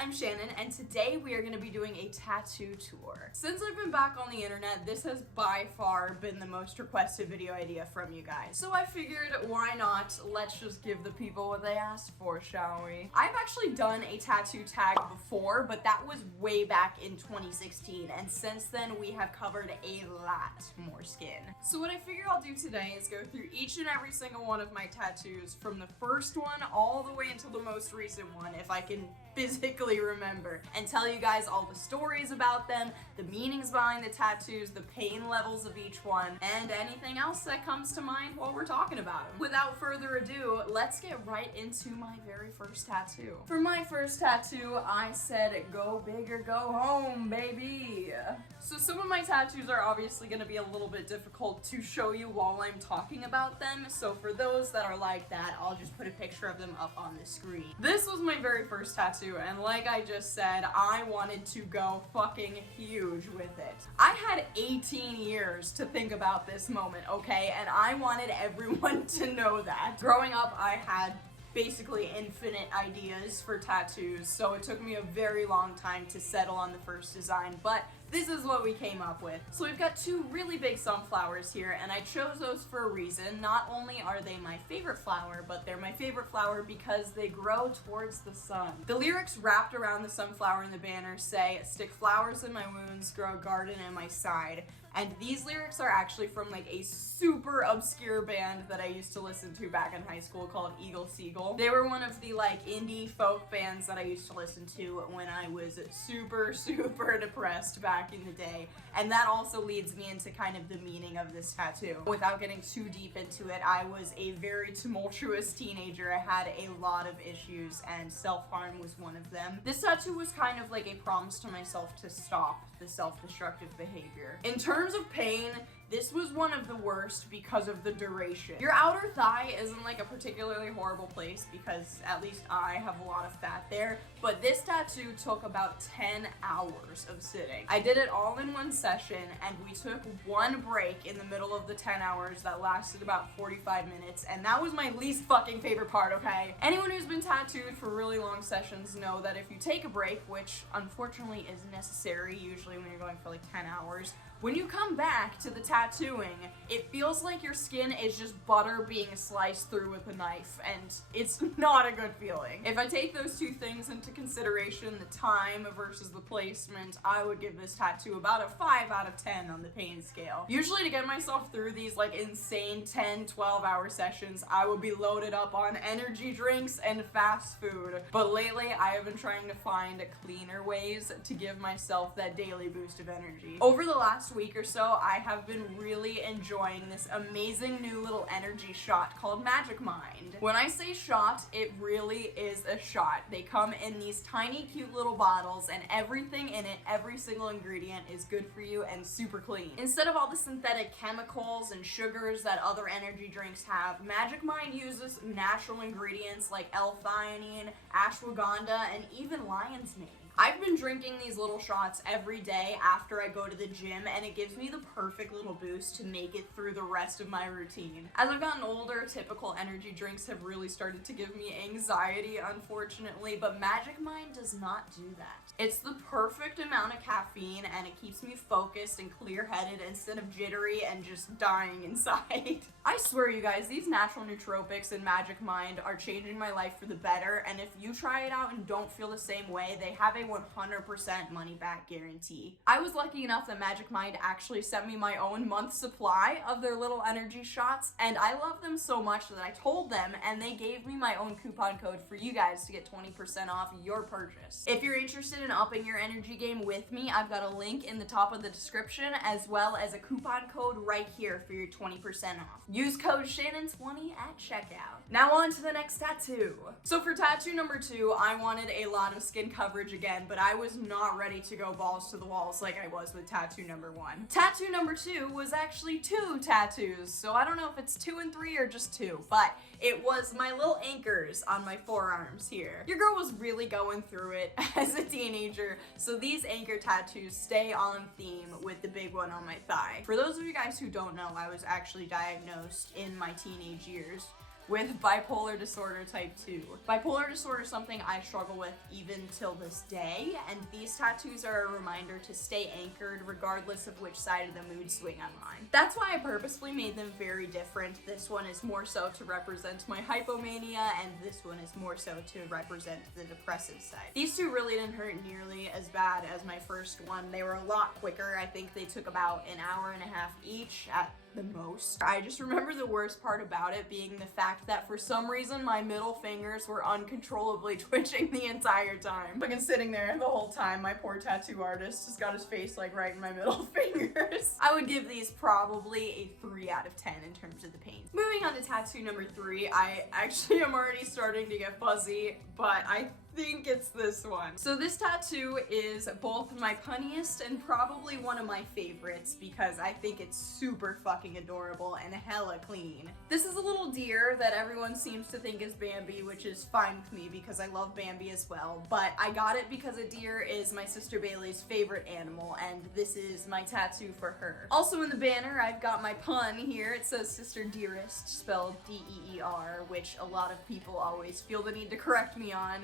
I'm Shannon, and today we are going to be doing a tattoo tour. Since I've been back on the internet, this has by far been the most requested video idea from you guys. So I figured, why not? Let's just give the people what they asked for, shall we? I've actually done a tattoo tag before, but that was way back in 2016, and since then we have covered a lot more skin. So what I figure I'll do today is go through each and every single one of my tattoos, from the first one all the way until the most recent one, if I can physically remember, and tell you guys all the stories about them, the meanings behind the tattoos, the pain levels of each one, and anything else that comes to mind while we're talking about them. Without further ado, let's get right into my very first tattoo. For my first tattoo, I said go big or go home, baby. So some of my tattoos are obviously going to be a little bit difficult to show you while I'm talking about them, so for those that are like that, I'll just put a picture of them up on the screen. This was my very first tattoo, and like I just said, I wanted to go fucking huge with it. I had 18 years to think about this moment, okay? And I wanted everyone to know that. Growing up, I had basically infinite ideas for tattoos, so it took me a very long time to settle on the first design, but this is what we came up with. So we've got two really big sunflowers here, and I chose those for a reason. Not only are they my favorite flower, but they're my favorite flower because they grow towards the sun. The lyrics wrapped around the sunflower in the banner say, "Stick flowers in my wounds, grow a garden in my side." And these lyrics are actually from like a super obscure band that I used to listen to back in high school called Eagle Seagull. They were one of the like indie folk bands that I used to listen to when I was super depressed back in the day. And that also leads me into kind of the meaning of this tattoo. Without getting too deep into it, I was a very tumultuous teenager. I had a lot of issues, and self-harm was one of them. This tattoo was kind of like a promise to myself to stop the self-destructive behavior. In terms of pain, this was one of the worst because of the duration. Your outer thigh isn't like a particularly horrible place because at least I have a lot of fat there, but this tattoo took about 10 hours of sitting. I did it all in one session, and we took one break in the middle of the 10 hours that lasted about 45 minutes, and that was my least fucking favorite part, okay? Anyone who's been tattooed for really long sessions know that if you take a break, which unfortunately is necessary usually when you're going for like 10 hours, when you come back to the tattooing, it feels like your skin is just butter being sliced through with a knife, and it's not a good feeling. If I take those two things into consideration, the time versus the placement, I would give this tattoo about a 5 out of 10 on the pain scale. Usually to get myself through these like insane 10-12 hour sessions, I would be loaded up on energy drinks and fast food. But lately, I have been trying to find cleaner ways to give myself that daily boost of energy. Over the last week or so, I have been really enjoying this amazing new little energy shot called Magic Mind. When I say shot, it really is a shot. They come in these tiny cute little bottles, and everything in it, every single ingredient is good for you and super clean. Instead of all the synthetic chemicals and sugars that other energy drinks have, Magic Mind uses natural ingredients like L-theanine, ashwagandha, and even lion's mane. I've been drinking these little shots every day after I go to the gym, and it gives me the perfect little boost to make it through the rest of my routine. As I've gotten older, typical energy drinks have really started to give me anxiety, unfortunately, but Magic Mind does not do that. It's the perfect amount of caffeine, and it keeps me focused and clear-headed instead of jittery and just dying inside. I swear, you guys, these natural nootropics and Magic Mind are changing my life for the better, and if you try it out and don't feel the same way, they have a 100% money back guarantee. I was lucky enough that Magic Mind actually sent me my own month supply of their little energy shots, and I love them so much that I told them, and they gave me my own coupon code for you guys to get 20% off your purchase. If you're interested in upping your energy game with me, I've got a link in the top of the description, as well as a coupon code right here for your 20% off. Use code Shannon20 at checkout. Now on to the next tattoo. So for tattoo number 2, I wanted a lot of skin coverage again, but I was not ready to go balls to the walls like I was with tattoo number 1. Tattoo number 2 was actually 2 tattoos, so I don't know if it's 2 and 3 or just 2, but it was my little anchors on my forearms here. Your girl was really going through it as a teenager, so these anchor tattoos stay on theme with the big one on my thigh. For those of you guys who don't know, I was actually diagnosed in my teenage years with bipolar disorder type 2. Bipolar disorder is something I struggle with even till this day, and these tattoos are a reminder to stay anchored regardless of which side of the mood swing I'm on. That's why I purposely made them very different. This one is more so to represent my hypomania, and this one is more so to represent the depressive side. These two really didn't hurt nearly as bad as my first one. They were a lot quicker. I think they took about an hour and a half each at the most. I just remember the worst part about it being the fact that for some reason my middle fingers were uncontrollably twitching the entire time. Fucking sitting there the whole time. My poor tattoo artist just got his face like right in my middle fingers. I would give these probably a 3 out of 10 in terms of the pain. Moving on to tattoo number 3, I actually am already starting to get fuzzy, but I think it's this one. So this tattoo is both my punniest and probably one of my favorites because I think it's super fucking adorable and hella clean. This is a little deer that everyone seems to think is Bambi, which is fine with me because I love Bambi as well, but I got it because a deer is my sister Bailey's favorite animal, and this is my tattoo for her. Also in the banner, I've got my pun here. It says Sister Dearest, spelled D-E-E-R, which a lot of people always feel the need to correct me on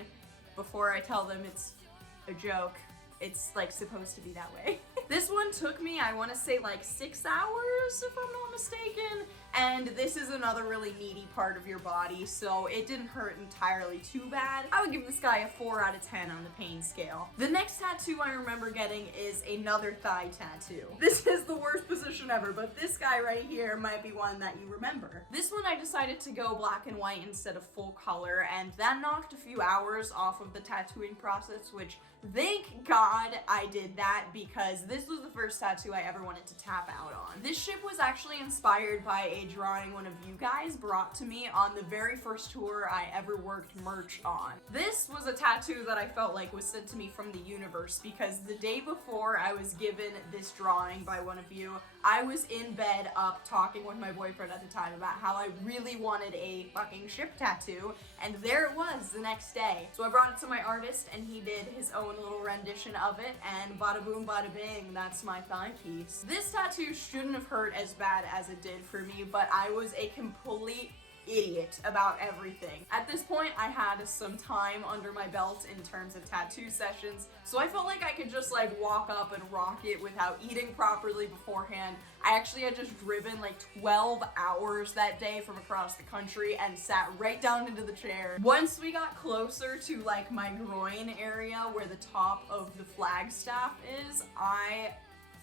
before I tell them it's a joke. It's like supposed to be that way. This one took me, I want to say like 6 hours if I'm not mistaken, and this is another really meaty part of your body, so it didn't hurt entirely too bad. I would give this guy a 4 out of 10 on the pain scale. The next tattoo I remember getting is another thigh tattoo. This is the worst position ever, but this guy right here might be one that you remember. This one I decided to go black and white instead of full color, and that knocked a few hours off of the tattooing process, which thank God I did that because this was the first tattoo I ever wanted to tap out on. This ship was actually inspired by a drawing one of you guys brought to me on the very first tour I ever worked merch on. This was a tattoo that I felt like was sent to me from the universe because the day before I was given this drawing by one of you, I was in bed up talking with my boyfriend at the time about how I really wanted a fucking ship tattoo, and there it was the next day. So I brought it to my artist and he did his own little rendition of it, and bada boom bada bing, that's my thigh piece. This tattoo shouldn't have hurt as bad as it did for me, but I was a complete idiot about everything. At this point, I had some time under my belt in terms of tattoo sessions, so I felt like I could just like walk up and rock it without eating properly beforehand. I actually had just driven like 12 hours that day from across the country and sat right down into the chair. Once we got closer to like my groin area where the top of the flagstaff is, I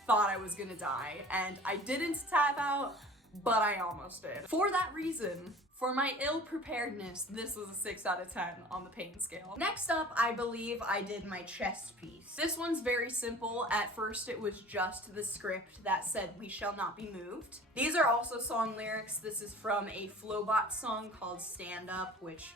thought I was gonna die, and I didn't tap out, but I almost did. For that reason, for my ill preparedness, this was a 6 out of 10 on the pain scale. Next up, I believe I did my chest piece. This one's very simple. At first, it was just the script that said, "We shall not be moved." These are also song lyrics. This is from a Flowbot song called Stand Up, which,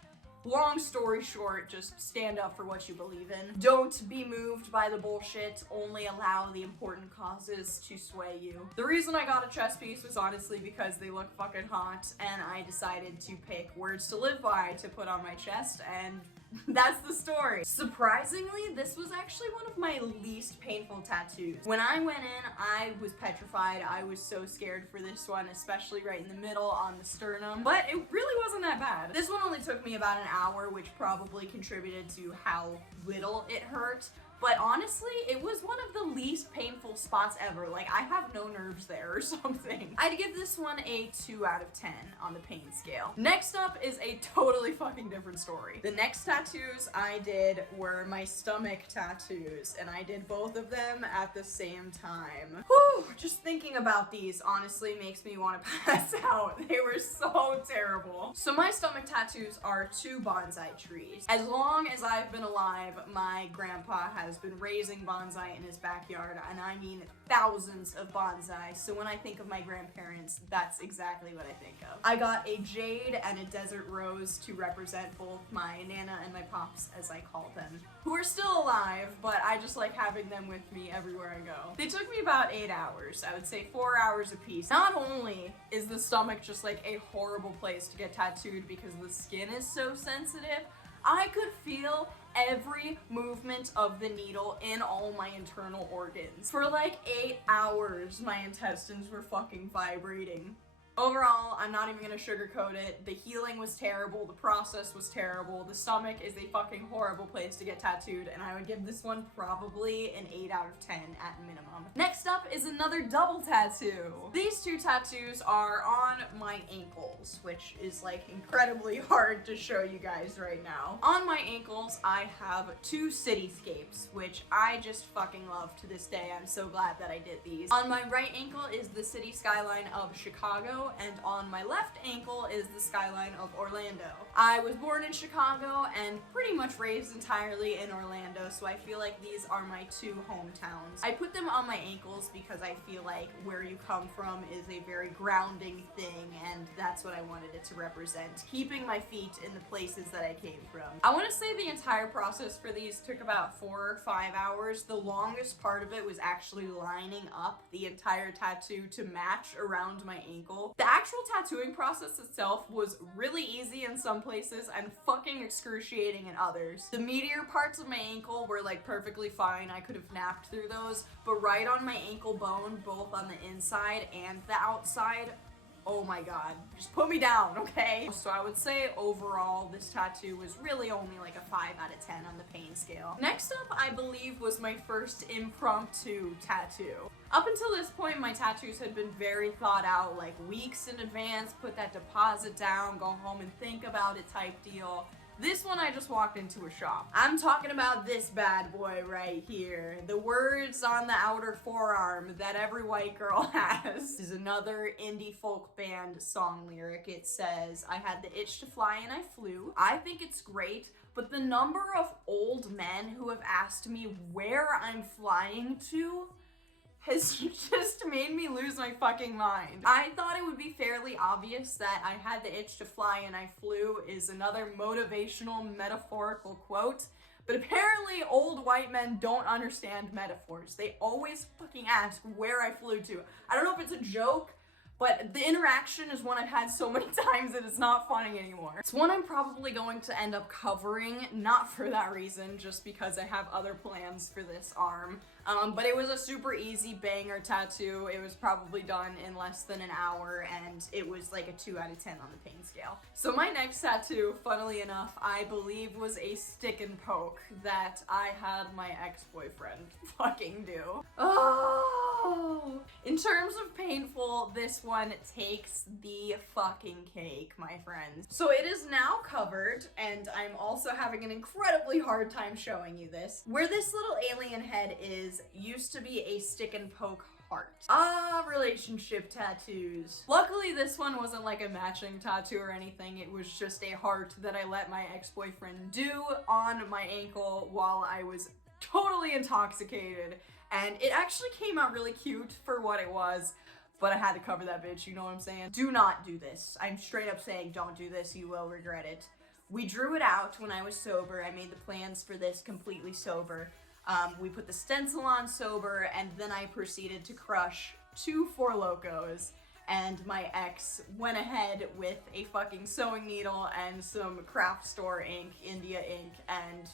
long story short, just stand up for what you believe in. Don't be moved by the bullshit, only allow the important causes to sway you. The reason I got a chest piece was honestly because they look fucking hot, and I decided to pick words to live by to put on my chest, and that's the story. Surprisingly, this was actually one of my least painful tattoos. When I went in, I was petrified. I was so scared for this one, especially right in the middle on the sternum, but it really wasn't that bad. This one only took me about an hour, which probably contributed to how little it hurt. But honestly, it was one of the least painful spots ever. Like, I have no nerves there or something. I'd give this one a 2 out of 10 on the pain scale. Next up is a totally fucking different story. The next tattoos I did were my stomach tattoos, and I did both of them at the same time. Whew, just thinking about these honestly makes me want to pass out. They were so terrible. So my stomach tattoos are 2 bonsai trees. As long as I've been alive, my grandpa has been raising bonsai in his backyard, and I mean thousands of bonsai. So when I think of my grandparents, that's exactly what I think of. I got a jade and a desert rose to represent both my Nana and my Pops, as I call them, who are still alive, but I just like having them with me everywhere I go. They took me about 8 hours. I would say 4 hours a piece. Not only is the stomach just like a horrible place to get tattooed because the skin is so sensitive, I could feel every movement of the needle in all my internal organs. For like 8 hours, my intestines were fucking vibrating. Overall, I'm not even gonna sugarcoat it. The healing was terrible, the process was terrible, the stomach is a fucking horrible place to get tattooed, and I would give this one probably an 8 out of 10 at minimum. Next up is another double tattoo. These two tattoos are on my ankles, which is like incredibly hard to show you guys right now. On my ankles, I have two cityscapes, which I just fucking love to this day. I'm so glad that I did these. On my right ankle is the city skyline of Chicago, and on my left ankle is the skyline of Orlando. I was born in Chicago and pretty much raised entirely in Orlando, so I feel like these are my two hometowns. I put them on my ankles because I feel like where you come from is a very grounding thing, and that's what I wanted it to represent. Keeping my feet in the places that I came from. I want to say the entire process for these took about 4 or 5 hours. The longest part of it was actually lining up the entire tattoo to match around my ankle. The actual tattooing process itself was really easy in some places and fucking excruciating in others. The meatier parts of my ankle were like perfectly fine. I could have napped through those, but right on my ankle bone, both on the inside and the outside, oh my god, just put me down, okay? So I would say overall, this tattoo was really only like a 5 out of 10 on the pain scale. Next up, I believe, was my first impromptu tattoo. Up until this point, my tattoos had been very thought out, like weeks in advance, put that deposit down, go home and think about it type deal. This one I just walked into a shop. I'm talking about this bad boy right here. The words on the outer forearm that every white girl has. This is another indie folk band song lyric. It says, "I had the itch to fly and I flew." I think it's great, but the number of old men who have asked me where I'm flying to has just made me lose my fucking mind. I thought it would be fairly obvious that "I had the itch to fly and I flew" is another motivational metaphorical quote, but apparently old white men don't understand metaphors. They always fucking ask where I flew to. I don't know if it's a joke, but the interaction is one I've had so many times that it's not funny anymore. It's one I'm probably going to end up covering, not for that reason, just because I have other plans for this arm. But it was a super easy banger tattoo. It was probably done in less than an hour, and it was like a 2 out of 10 on the pain scale. So my next tattoo, funnily enough, I believe was a stick and poke that I had my ex-boyfriend fucking do. Oh! In terms of painful, this one takes the fucking cake, my friends. So it is now covered, and I'm also having an incredibly hard time showing you this. Where this little alien head is used to be a stick and poke heart. Relationship tattoos. Luckily, this one wasn't like a matching tattoo or anything. It was just a heart that I let my ex-boyfriend do on my ankle while I was totally intoxicated. And it actually came out really cute for what it was, but I had to cover that bitch, you know what I'm saying? Do not do this. I'm straight up saying don't do this, you will regret it. We drew it out when I was sober. I made the plans for this completely sober. We put the stencil on sober, and then I proceeded to crush 2 Four Locos, and my ex went ahead with a fucking sewing needle and some craft store ink, India ink, and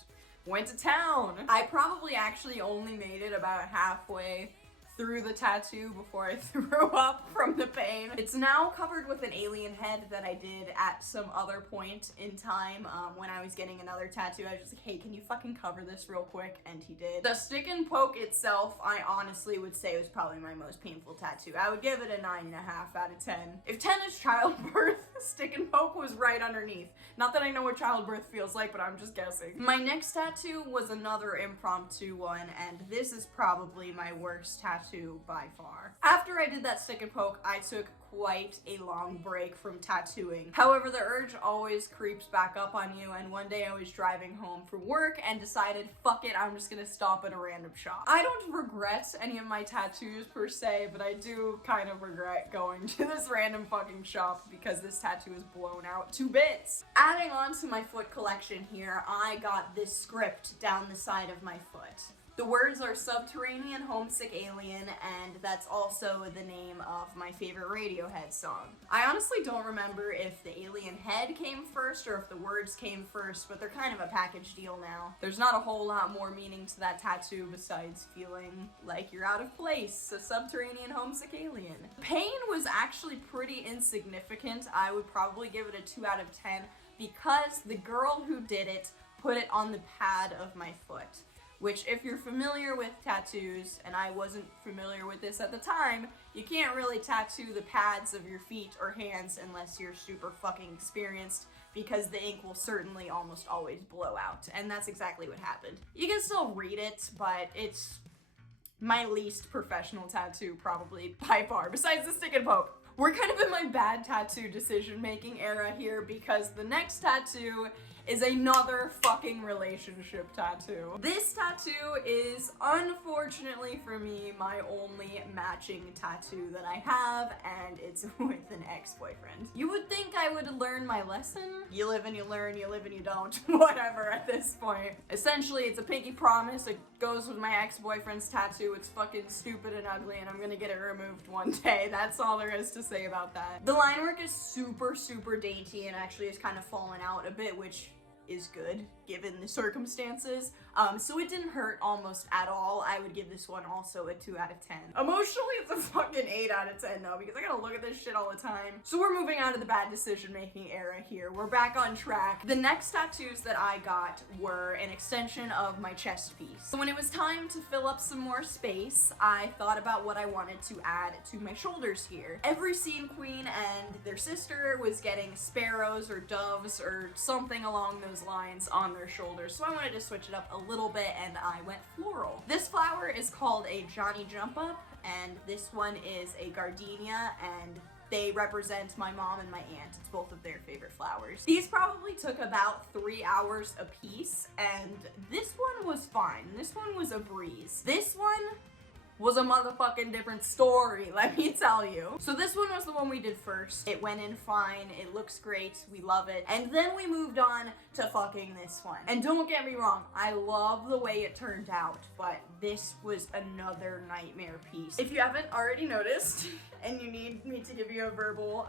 went to town. I probably actually only made it about halfway through the tattoo before I threw up from the pain. It's now covered with an alien head that I did at some other point in time when I was getting another tattoo. I was just like, hey, can you fucking cover this real quick? And he did. The stick and poke itself, I honestly would say was probably my most painful tattoo. I would give it a 9.5 out of 10. If 10 is childbirth, stick and poke was right underneath. Not that I know what childbirth feels like, but I'm just guessing. My next tattoo was another impromptu one, and this is probably my worst tattoo by far. After I did that stick and poke, I took quite a long break from tattooing. However, the urge always creeps back up on you, and one day I was driving home from work and decided, fuck it, I'm just gonna stop at a random shop. I don't regret any of my tattoos per se, but I do kind of regret going to this random fucking shop because this tattoo is blown out to bits. Adding on to my foot collection here, I got this script down the side of my foot. The words are subterranean homesick alien, and that's also the name of my favorite Radiohead song. I honestly don't remember if the alien head came first or if the words came first, but they're kind of a package deal now. There's not a whole lot more meaning to that tattoo besides feeling like you're out of place, a subterranean homesick alien. Pain was actually pretty insignificant. I would probably give it a 2 out of 10 because the girl who did it put it on the pad of my foot. Which, if you're familiar with tattoos, and I wasn't familiar with this at the time, you can't really tattoo the pads of your feet or hands unless you're super fucking experienced, because the ink will certainly almost always blow out, and that's exactly what happened. You can still read it, but it's my least professional tattoo probably by far, besides the stick and poke. We're kind of in my bad tattoo decision-making era here because the next tattoo is another fucking relationship tattoo. This tattoo is, unfortunately for me, my only matching tattoo that I have, and it's with an ex-boyfriend. You would think I would learn my lesson. You live and you learn, you live and you don't. Whatever at this point. Essentially, it's a pinky promise. It goes with my ex-boyfriend's tattoo. It's fucking stupid and ugly, and I'm gonna get it removed one day. That's all there is to say about that. The line work is super, super dainty and actually has kind of fallen out a bit, which is good given the circumstances. So it didn't hurt almost at all. I would give this one also a 2 out of 10. Emotionally, it's a fucking 8 out of 10 though, because I gotta look at this shit all the time. So we're moving out of the bad decision-making era here. We're back on track. The next tattoos that I got were an extension of my chest piece. So when it was time to fill up some more space, I thought about what I wanted to add to my shoulders here. Every scene queen and their sister was getting sparrows or doves or something along those lines on their shoulders, so I wanted to switch it up a little bit and I went floral. This flower is called a Johnny Jump Up, and this one is a gardenia, and they represent my mom and my aunt. It's both of their favorite flowers. These probably took about 3 hours a piece, and this one was fine. This one was a breeze. This one was a motherfucking different story, let me tell you. So this one was the one we did first. It went in fine, it looks great, we love it. And then we moved on to fucking this one. And don't get me wrong, I love the way it turned out, but this was another nightmare piece. If you haven't already noticed, and you need me to give you a verbal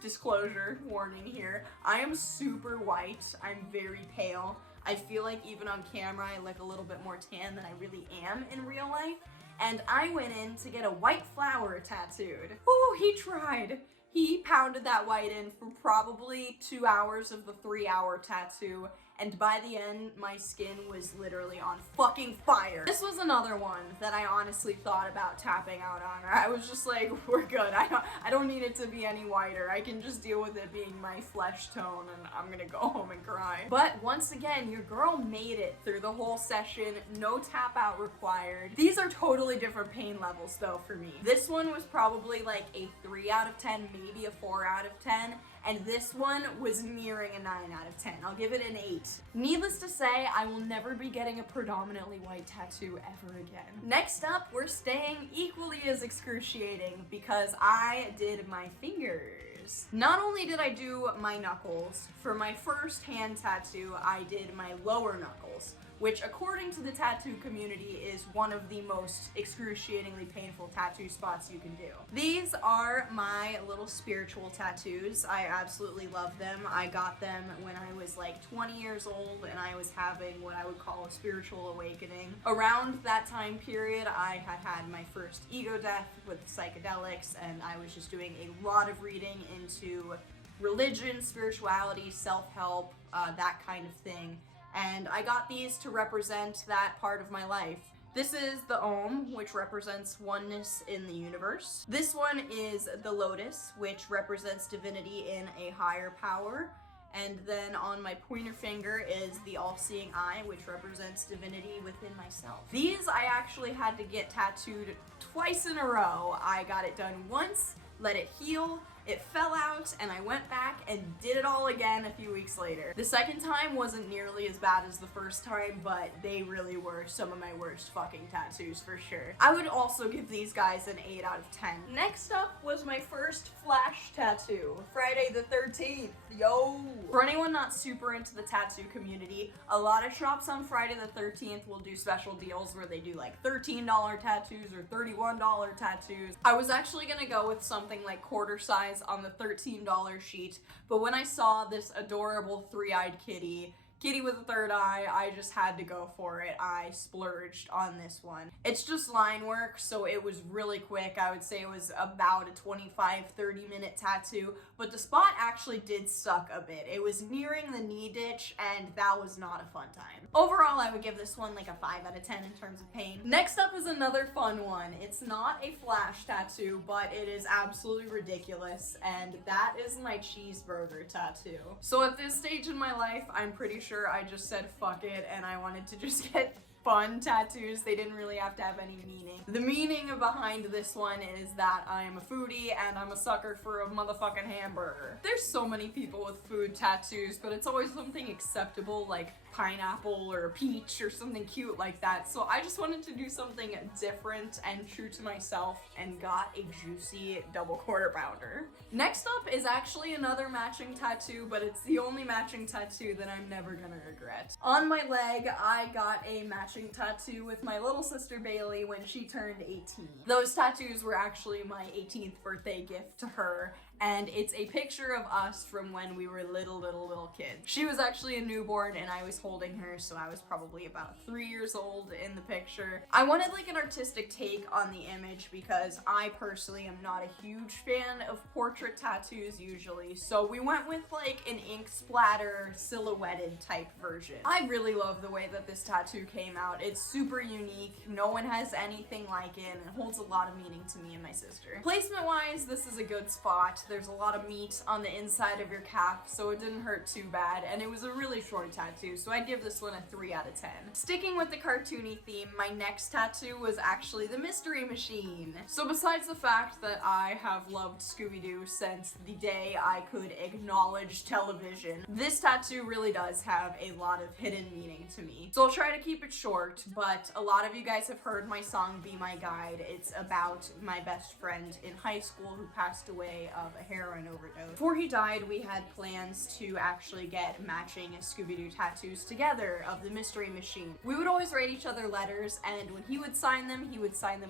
disclosure warning here, I am super white, I'm very pale. I feel like even on camera I look a little bit more tan than I really am in real life. And I went in to get a white flower tattooed. Ooh, he tried. He pounded that white in for probably 2 hours of the 3-hour tattoo, and by the end, my skin was literally on fucking fire. This was another one that I honestly thought about tapping out on. I was just like, we're good. I don't need it to be any whiter. I can just deal with it being my flesh tone, and I'm gonna go home and cry. But once again, your girl made it through the whole session. No tap out required. These are totally different pain levels though for me. This one was probably like a 3 out of 10, maybe a 4 out of 10. And this one was nearing a 9 out of 10. I'll give it an 8. Needless to say, I will never be getting a predominantly white tattoo ever again. Next up, we're staying equally as excruciating because I did my fingers. Not only did I do my knuckles, for my first hand tattoo, I did my lower knuckles, which according to the tattoo community is one of the most excruciatingly painful tattoo spots you can do. These are my little spiritual tattoos. I absolutely love them. I got them when I was like 20 years old and I was having what I would call a spiritual awakening. Around that time period, I had had my first ego death with psychedelics, and I was just doing a lot of reading into religion, spirituality, self-help, that kind of thing. And I got these to represent that part of my life. This is the Om, which represents oneness in the universe. This one is the Lotus, which represents divinity in a higher power. And then on my pointer finger is the All-Seeing Eye, which represents divinity within myself. These I actually had to get tattooed twice in a row. I got it done once, let it heal, it fell out, and I went back and did it all again a few weeks later. The second time wasn't nearly as bad as the first time, but they really were some of my worst fucking tattoos for sure. I would also give these guys an 8 out of 10. Next up was my first flash tattoo, Friday the 13th, yo! For anyone not super into the tattoo community, a lot of shops on Friday the 13th will do special deals where they do like $13 tattoos or $31 tattoos. I was actually gonna go with something like quarter size on the $13 sheet, but when I saw this adorable three-eyed kitty with a third eye, I just had to go for it. I splurged on this one. It's just line work, so it was really quick. I would say it was about a 25-30 minute tattoo, but the spot actually did suck a bit. It was nearing the knee ditch, and that was not a fun time. Overall, I would give this one like a 5 out of 10 in terms of pain. Next up is another fun one. It's not a flash tattoo, but it is absolutely ridiculous, and that is my cheeseburger tattoo. So at this stage in my life, I'm pretty sure I just said fuck it and I wanted to just get fun tattoos. They didn't really have to have any meaning. The meaning behind this one is that I am a foodie and I'm a sucker for a motherfucking hamburger. There's so many people with food tattoos, but it's always something acceptable like pineapple or a peach or something cute like that. So I just wanted to do something different and true to myself and got a juicy double quarter pounder. Next up is actually another matching tattoo, but it's the only matching tattoo that I'm never gonna regret. On my leg, I got a matching tattoo with my little sister Bailey when she turned 18. Those tattoos were actually my 18th birthday gift to her, and it's a picture of us from when we were little kids. She was actually a newborn and I was holding her, so I was probably about 3 years old in the picture. I wanted like an artistic take on the image because I personally am not a huge fan of portrait tattoos usually, so we went with like an ink splatter silhouetted type version. I really love the way that this tattoo came out. It's super unique, no one has anything like it, and it holds a lot of meaning to me and my sister. Placement wise, this is a good spot. There's a lot of meat on the inside of your calf, so it didn't hurt too bad, and it was a really short tattoo, so I'd give this one a 3 out of 10. Sticking with the cartoony theme, my next tattoo was actually the Mystery Machine. So besides the fact that I have loved Scooby-Doo since the day I could acknowledge television, this tattoo really does have a lot of hidden meaning to me. So I'll try to keep it short, but a lot of you guys have heard my song Be My Guide. It's about my best friend in high school who passed away of a heroin overdose. Before he died, we had plans to actually get matching Scooby-Doo tattoos together of the Mystery Machine. We would always write each other letters, and when he would sign them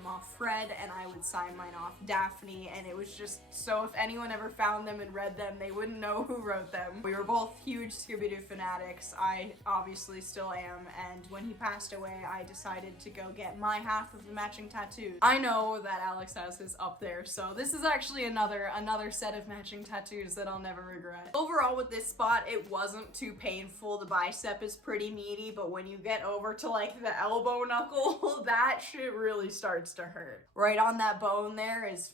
off Fred, and I would sign mine off Daphne, and it was just so if anyone ever found them and read them, they wouldn't know who wrote them. We were both huge Scooby-Doo fanatics. I obviously still am, and when he passed away, I decided to go get my half of the matching tattoos. I know that Alex has his up there, so this is actually another set of matching tattoos that I'll never regret. Overall with this spot, it wasn't too painful. The bicep is pretty meaty, but when you get over to like the elbow knuckle, that shit really starts to hurt. Right on that bone there is...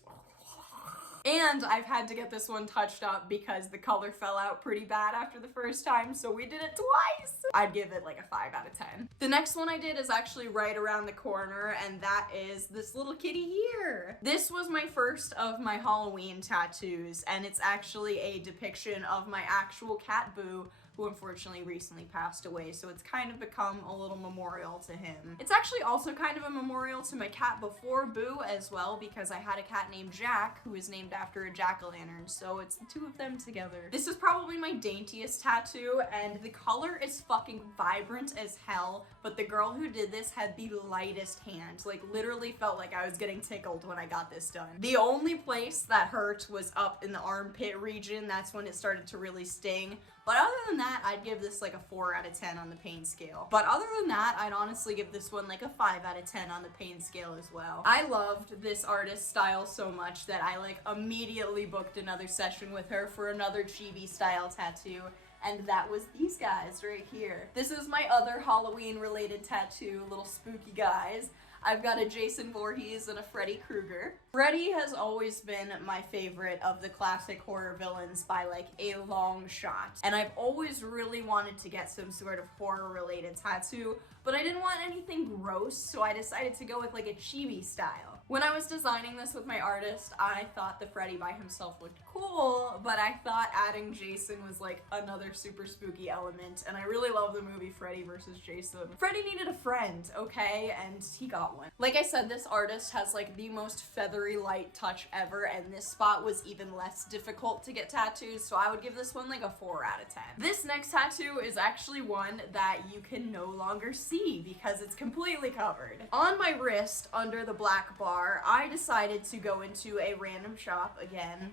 And I've had to get this one touched up because the color fell out pretty bad after the first time, so we did it twice. I'd give it like a 5 out of 10. The next one I did is actually right around the corner, and that is this little kitty here. This was my first of my Halloween tattoos, and it's actually a depiction of my actual cat Boo, who unfortunately recently passed away, so it's kind of become a little memorial to him. It's actually also kind of a memorial to my cat before Boo as well, because I had a cat named Jack, who was named after a jack-o'-lantern, so it's the two of them together. This is probably my daintiest tattoo, and the color is fucking vibrant as hell, but the girl who did this had the lightest hand. Like, literally felt like I was getting tickled when I got this done. The only place that hurt was up in the armpit region. That's when it started to really sting. But other than that, I'd give this like a 4 out of 10 on the pain scale. But other than that, I'd honestly give this one like a 5 out of 10 on the pain scale as well. I loved this artist's style so much that I like immediately booked another session with her for another chibi style tattoo. And that was these guys right here. This is my other Halloween related tattoo, little spooky guys. I've got a Jason Voorhees and a Freddy Krueger. Freddy has always been my favorite of the classic horror villains by like a long shot. And I've always really wanted to get some sort of horror related tattoo, but I didn't want anything gross, so I decided to go with like a chibi style. When I was designing this with my artist, I thought the Freddy by himself looked cool, but I thought adding Jason was like another super spooky element, and I really love the movie Freddy vs. Jason. Freddy needed a friend, okay, and he got one. Like I said, this artist has like the most feathery light touch ever, and this spot was even less difficult to get tattoos, so I would give this one like a 4 out of 10. This next tattoo is actually one that you can no longer see because it's completely covered. On my wrist, under the black bar, I decided to go into a random shop again.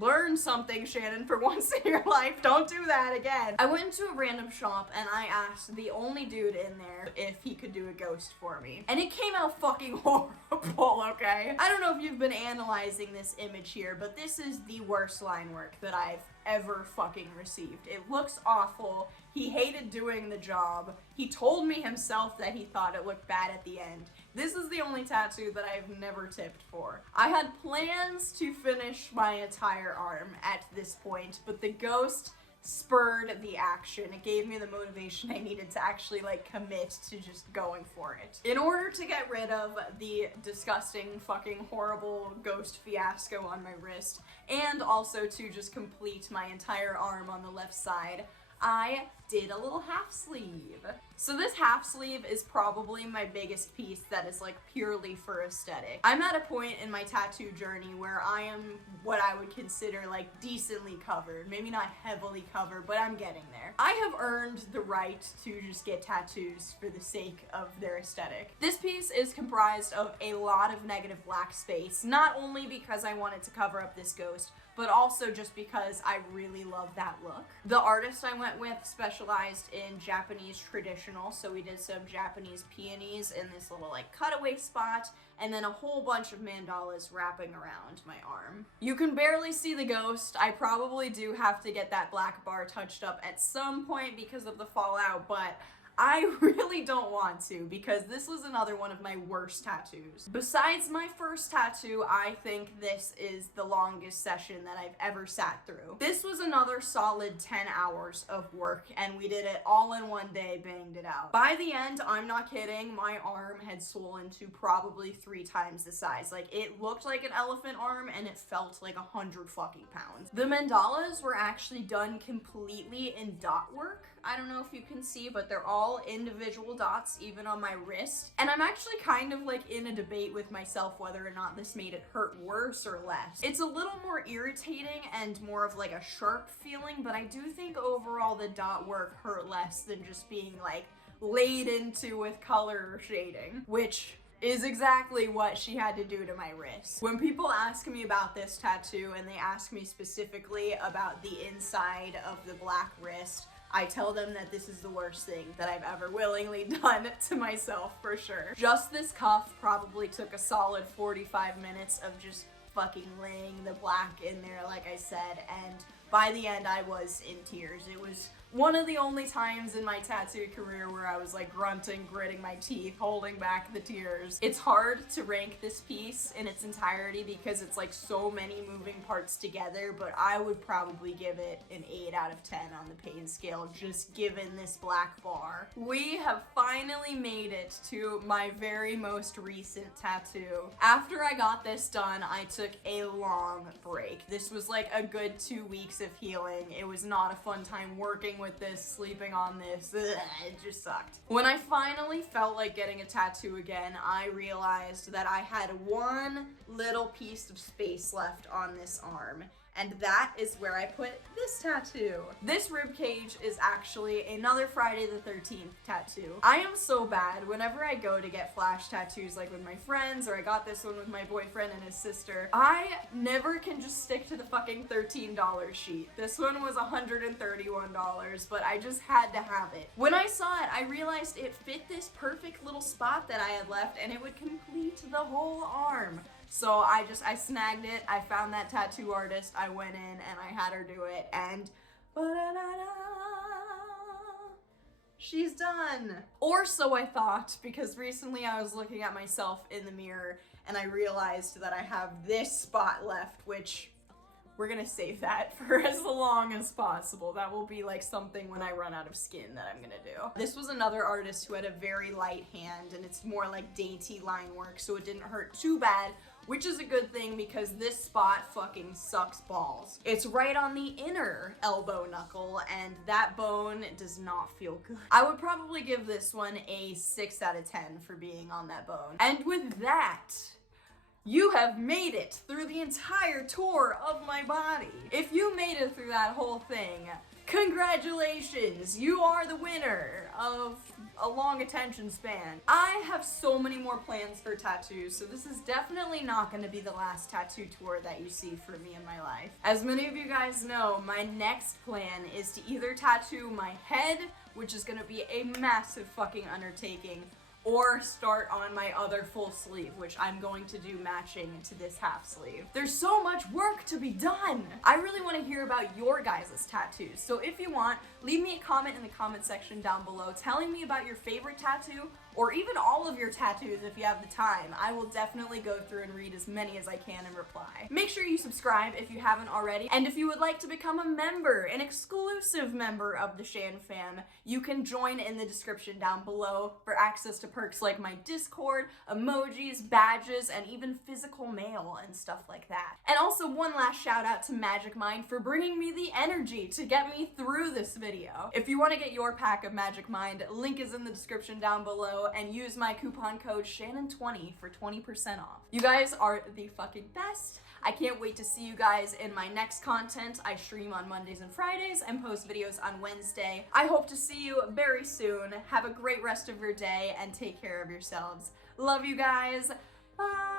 Learn something, Shannon, for once in your life. Don't do that again. I went into a random shop and I asked the only dude in there if he could do a ghost for me. And it came out fucking horrible, okay? I don't know if you've been analyzing this image here, but this is the worst line work that I've ever fucking received. It looks awful. He hated doing the job. He told me himself that he thought it looked bad at the end. This is the only tattoo that I've never tipped for. I had plans to finish my entire arm at this point, but the ghost spurred the action. It gave me the motivation I needed to actually like commit to just going for it. In order to get rid of the disgusting fucking horrible ghost fiasco on my wrist, and also to just complete my entire arm on the left side, I did a little half sleeve. So this half sleeve is probably my biggest piece that is like purely for aesthetic. I'm at a point in my tattoo journey where I am what I would consider like decently covered. Maybe not heavily covered, but I'm getting there. I have earned the right to just get tattoos for the sake of their aesthetic. This piece is comprised of a lot of negative black space, not only because I wanted to cover up this ghost, but also just because I really love that look. The artist I went with specialized in Japanese traditional, so we did some Japanese peonies in this little like cutaway spot, and then a whole bunch of mandalas wrapping around my arm. You can barely see the ghost. I probably do have to get that black bar touched up at some point because of the fallout, but I really don't want to because this was another one of my worst tattoos. Besides my first tattoo, I think this is the longest session that I've ever sat through. This was another solid 10 hours of work, and we did it all in one day, banged it out. By the end, I'm not kidding, my arm had swollen to probably 3 times the size. Like, it looked like an elephant arm and it felt like 100 fucking pounds. The mandalas were actually done completely in dot work. I don't know if you can see, but they're all individual dots, even on my wrist. And I'm actually kind of like in a debate with myself whether or not this made it hurt worse or less. It's a little more irritating and more of like a sharp feeling, but I do think overall the dot work hurt less than just being like laid into with color shading, which is exactly what she had to do to my wrist. When people ask me about this tattoo and they ask me specifically about the inside of the black wrist, I tell them that this is the worst thing that I've ever willingly done to myself, for sure. Just this cuff probably took a solid 45 minutes of just fucking laying the black in there, like I said, and by the end I was in tears. It was one of the only times in my tattoo career where I was like grunting, gritting my teeth, holding back the tears. It's hard to rank this piece in its entirety because it's like so many moving parts together, but I would probably give it an 8 out of 10 on the pain scale, just given this black bar. We have finally made it to my very most recent tattoo. After I got this done, I took a long break. This was like a good 2 weeks of healing. It was not a fun time working with this, sleeping on this. Ugh, it just sucked. When I finally felt like getting a tattoo again, I realized that I had one little piece of space left on this arm, and that is where I put this tattoo. This rib cage is actually another Friday the 13th tattoo. I am so bad. Whenever I go to get flash tattoos, like with my friends, or I got this one with my boyfriend and his sister, I never can just stick to the fucking $13 sheet. This one was $131, but I just had to have it. When I saw it, I realized it fit this perfect little spot that I had left, and it would complete the whole arm. So I snagged it, I found that tattoo artist, I went in and I had her do it, and she's done. Or so I thought, because recently I was looking at myself in the mirror and I realized that I have this spot left, which we're gonna save that for as long as possible. That will be like something when I run out of skin that I'm gonna do. This was another artist who had a very light hand, and it's more like dainty line work, so it didn't hurt too bad, which is a good thing because this spot fucking sucks balls. It's right on the inner elbow knuckle, and that bone does not feel good. I would probably give this one a 6 out of 10 for being on that bone. And with that, you have made it through the entire tour of my body. If you made it through that whole thing, congratulations, you are the winner of a long attention span. I have so many more plans for tattoos, so this is definitely not going to be the last tattoo tour that you see for me in my life. As many of you guys know, my next plan is to either tattoo my head, which is going to be a massive fucking undertaking, or start on my other full sleeve, which I'm going to do matching to this half sleeve. There's so much work to be done. I really want to hear about your guys' tattoos. So if you want, leave me a comment in the comment section down below telling me about your favorite tattoo, or even all of your tattoos if you have the time. I will definitely go through and read as many as I can and reply. Make sure you subscribe if you haven't already, and if you would like to become a member, an exclusive member of the Shan fam, you can join in the description down below for access to perks like my Discord, emojis, badges, and even physical mail and stuff like that. And also one last shout out to Magic Mind for bringing me the energy to get me through this video. If you want to get your pack of Magic Mind, link is in the description down below, and use my coupon code Shannon20 for 20% off. You guys are the fucking best. I can't wait to see you guys in my next content. I stream on Mondays and Fridays and post videos on Wednesday. I hope to see you very soon. Have a great rest of your day and take care of yourselves. Love you guys. Bye.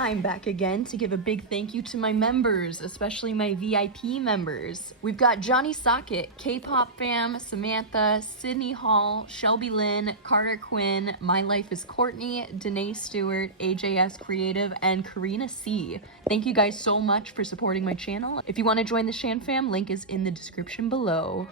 I'm back again to give a big thank you to my members, especially my VIP members. We've got Johnny Socket, K-Pop Fam, Samantha, Sydney Hall, Shelby Lynn, Carter Quinn, My Life is Courtney, Danae Stewart, AJS Creative, and Karina C. Thank you guys so much for supporting my channel. If you want to join the Shan fam, link is in the description below.